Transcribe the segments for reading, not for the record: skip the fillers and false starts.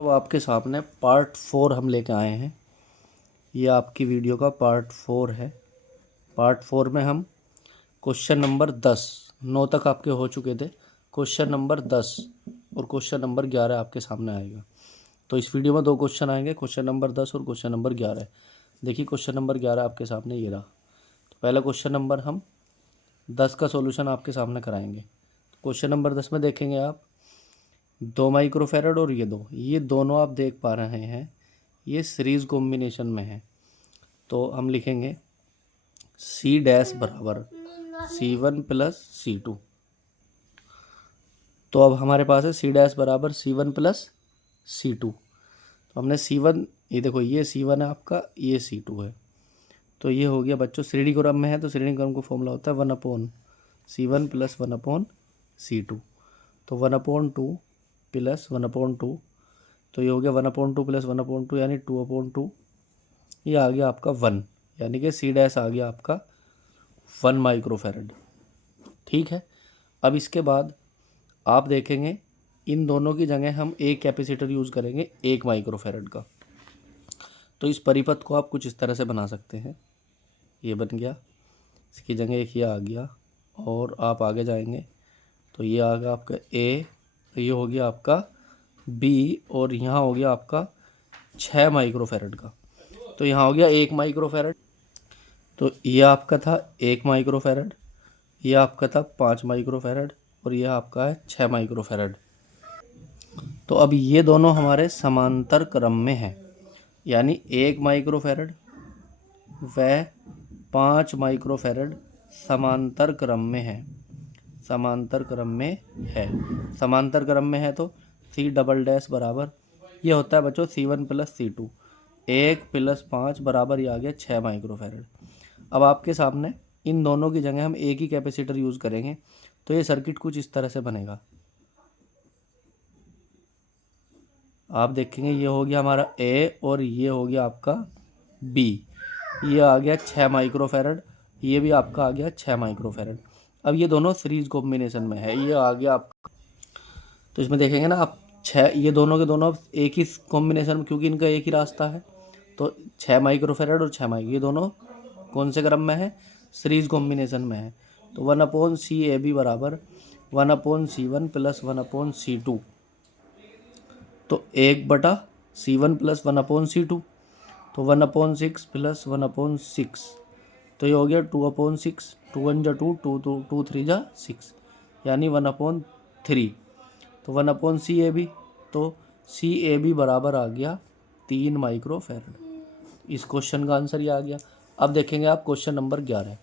तो आपके सामने पार्ट 4 हम लेके आए हैं। ये आपकी वीडियो का पार्ट 4 है। पार्ट 4 में हम क्वेश्चन नंबर 10, 9 तक आपके हो चुके थे। क्वेश्चन नंबर 10 और क्वेश्चन नंबर 11 आपके सामने आएगा। तो इस वीडियो में 2 क्वेश्चन आएंगे, क्वेश्चन नंबर 10 और क्वेश्चन नंबर 11। देखिए क्वेश्चन नंबर 11 आपके सामने ये रहा। तो पहला क्वेश्चन नंबर हम 10 का सॉल्यूशन आपके सामने कराएंगे। क्वेश्चन नंबर 10 में देखेंगे आप 2 माइक्रोफेरेड और ये दोनों आप देख पा रहे हैं, ये सीरीज़ कॉम्बिनेशन में है। तो हम लिखेंगे सी डैश बराबर C1 प्लस C2। तो अब हमारे पास है सी डैश बराबर C1 प्लस C2। तो हमने C1, ये देखो ये C1 है आपका, ये C2 है। तो ये हो गया बच्चों श्रेणी क्रम में है, तो श्रेणी क्रम का फॉर्मूला होता है 1/C1 प्लस 1/C2। तो 1/2 प्लस 1/2, तो ये हो गया 1/2 प्लस 1/2 यानी 2/2। ये आ गया आपका 1, यानी कि सी डैश आ गया आपका 1 माइक्रोफेरेड। ठीक है। अब इसके बाद आप देखेंगे इन दोनों की जगह हम एक कैपेसिटर यूज़ करेंगे 1 माइक्रोफेरेड का। तो इस परिपथ को आप कुछ इस तरह से बना सकते हैं। ये बन गया, इसकी जगह एक ये आ गया, और आप आगे जाएंगे तो ये आ गया आपका ए, ये हो गया आपका बी, और यहाँ हो गया आपका 6 माइक्रोफेरेड का। तो यहाँ हो गया 1 माइक्रोफेरेड, तो ये आपका था 1 माइक्रोफेरेड, ये आपका था 5 माइक्रोफेरेड, और ये आपका है 6 माइक्रोफेरेड। तो अब ये दोनों हमारे समांतर क्रम में हैं, यानी 1 माइक्रोफेरेड व 5 माइक्रोफेरेड समांतर क्रम में है। समांतर क्रम में है, समांतर क्रम में है तो सी डबल डैश बराबर ये होता है बच्चों C1 प्लस C2। 1 प्लस 5 बराबर ये आ गया 6 माइक्रोफेरेड। अब आपके सामने इन दोनों की जगह हम एक ही कैपेसिटर यूज़ करेंगे, तो ये सर्किट कुछ इस तरह से बनेगा। आप देखेंगे ये हो गया हमारा ए, और ये हो गया आपका बी। ये आ गया 6 माइक्रोफेरेड, ये भी आपका आ गया 6 माइक्रोफेरेड। अब ये दोनों सीरीज कॉम्बिनेशन में है, ये आ गया आपका। तो इसमें देखेंगे ना आप 6, ये दोनों के दोनों एक ही कॉम्बिनेशन में, क्योंकि इनका एक ही रास्ता है। तो 6 माइक्रोफेरेड और 6 ये दोनों कौन से क्रम में है? सीरीज कॉम्बिनेशन में है। तो 1/CAB बराबर 1/C1 प्लस 1/C2। तो 1/C1 प्लस 1/C2, तो 1/6 प्लस 1/6। तो ये हो गया 2/6। 2 1 जा 2, 2 2 2 3 जा 6, यानी 1/3। तो 1/CAB, तो CAB बराबर आ गया 3 माइक्रोफेरेड। इस क्वेश्चन का आंसर ये आ गया। अब देखेंगे आप क्वेश्चन नंबर 11।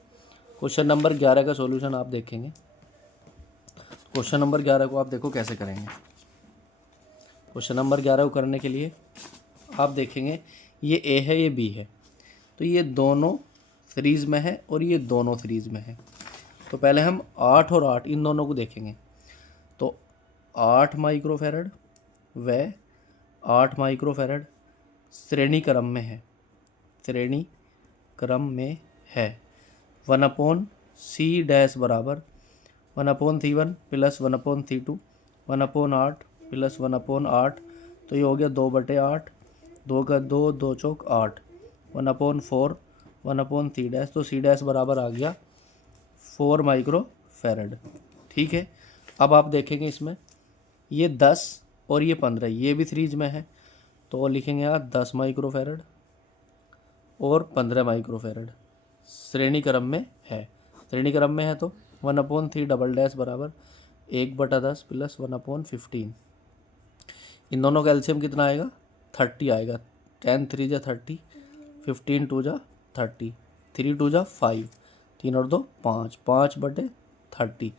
क्वेश्चन नंबर 11 का सॉल्यूशन आप देखेंगे। क्वेश्चन नंबर 11 को आप देखो कैसे करेंगे। क्वेश्चन नंबर 11 को करने के लिए आप देखेंगे ये ए है, ये बी है, तो ये दोनों सीरीज़ में है और ये दोनों सीरीज़ में है। तो पहले हम 8 और 8 इन दोनों को देखेंगे। तो 8 माइक्रोफेरेड व 8 माइक्रोफेरेड श्रेणी क्रम में है, श्रेणी क्रम में है। 1/C डैश बराबर 1/C1 प्लस 1/C2, 1/8 प्लस 1/8। तो ये हो गया 2/8, 2 का 2, 2 चौक 8, 1/4 1/C डैश। तो C डैश बराबर आ गया 4 माइक्रोफेरेड। ठीक है। अब आप देखेंगे इसमें ये 10 और ये 15 ये भी सीरीज में है, तो लिखेंगे आप 10 माइक्रोफेरेड और 15 माइक्रोफेरेड श्रेणी क्रम में है। श्रेणी क्रम में है तो 1/3 डबल डैश बराबर 1/10 प्लस 1/15। इन दोनों का एलसीएम कितना आएगा? 30 आएगा। 10 3 जा 30, 15 2 जा 30, 3 2 जा 5, 3 और 2 5, 5/30,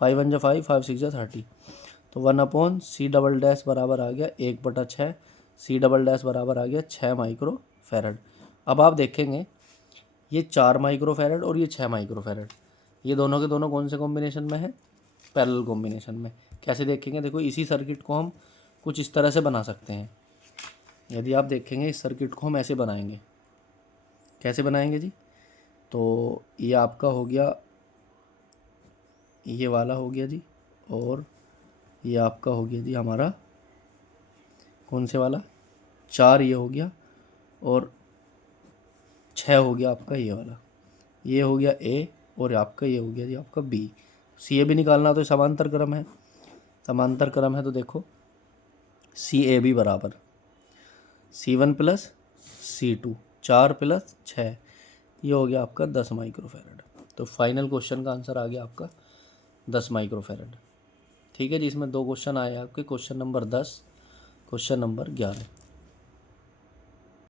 5 1 जा 5, 5 6 जा 30। तो 1/C डबल डैश बराबर आ गया 1/6। C डबल डैश बराबर आ गया 6 माइक्रोफेरेड। अब आप देखेंगे ये 4 माइक्रोफेरेड और ये 6 माइक्रोफेरेड, ये दोनों के दोनों कौन से कॉम्बिनेशन में है? पैरेलल कॉम्बिनेशन में। कैसे देखेंगे? देखो इसी सर्किट को हम कुछ इस तरह से बना सकते हैं। यदि आप देखेंगे इस सर्किट को हम ऐसे बनाएंगे। कैसे बनाएंगे जी? तो ये आपका हो गया, ये वाला हो गया जी, और ये आपका हो गया जी हमारा कौन से वाला, 4 ये हो गया और 6 हो गया आपका ये वाला, ये हो गया ए और आपका ये हो गया जी आपका बी। सी ए भी निकालना तो समांतर क्रम है, समांतर क्रम है तो देखो सी ए बी बराबर C1 प्लस C2, 4 प्लस 6, ये हो गया आपका 10 माइक्रोफेरेड। तो फाइनल क्वेश्चन का आंसर आ गया आपका 10 माइक्रोफेरेड। ठीक है जी, इसमें 2 क्वेश्चन आए आपके, क्वेश्चन नंबर 10, क्वेश्चन नंबर 11।